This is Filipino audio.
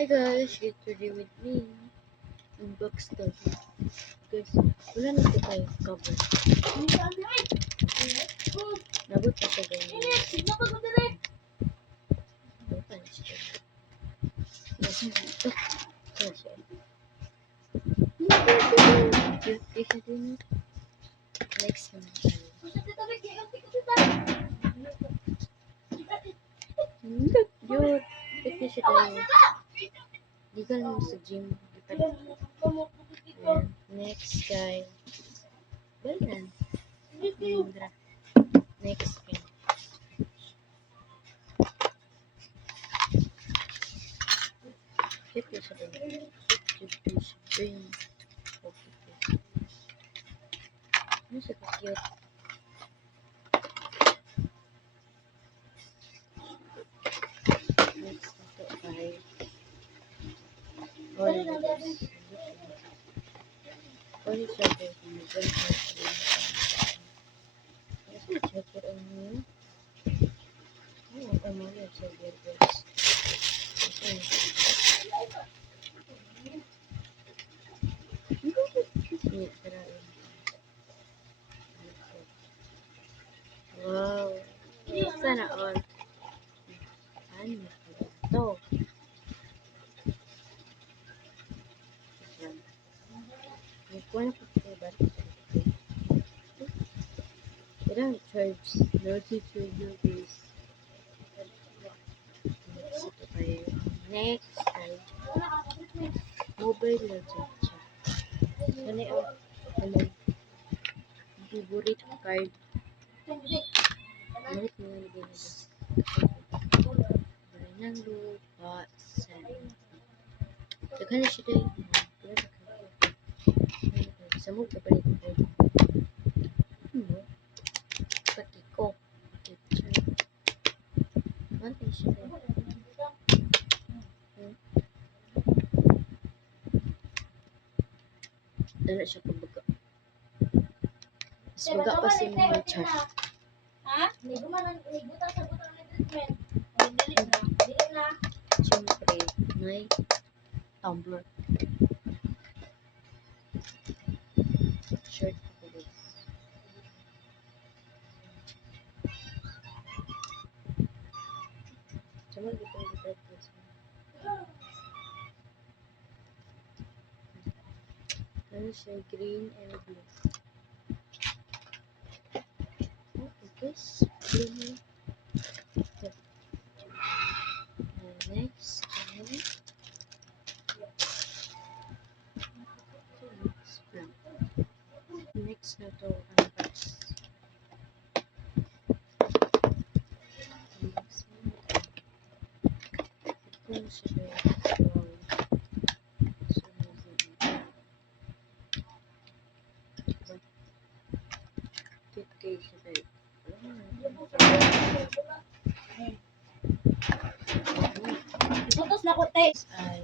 Hi guys, get ready with me. Unbox stuff. Guys, wala na ito tayo cover. Nabot pa siya ganyan. Bukan siya. Nasa dito. Nasa siya. Cute siya din. Next naman tayo. Look, cute. Cute siya tayo. Di ka lang sa gym. Ayan. Next guy. Balan. Next guy. Cute siya tayo. Cute siya. Okay. Ano siya ka-cute? Next ito ay oranges. Orange siya tayo. Kasi checker ang niyo. Oh, ano yun siya guys. Wow. Sana all. Ano ito? Kuha na po ito ba? Ilang charge? Naughty trigger base. Next ito tayo. Next ay Mobile Legends siya. Ano yung favorite card? Ano yung nilagay na ba? Ng lupa. Daghan na siya tayo. Samog ka pa rin ito. Pati ko. Mantay siya tayo. Dala siya pagbaga. Mas baga pa si mga chat. Ha? Nigutan sa butang ng treatment. Dili na. Siyempre, may tumbler. Shirt ko guys. Sama dito yung bread guys. Ano siya? Green and blue. Okay guys. Green. Next. Next na to unbox. Next ito siya. Putos na ko, te. Ay,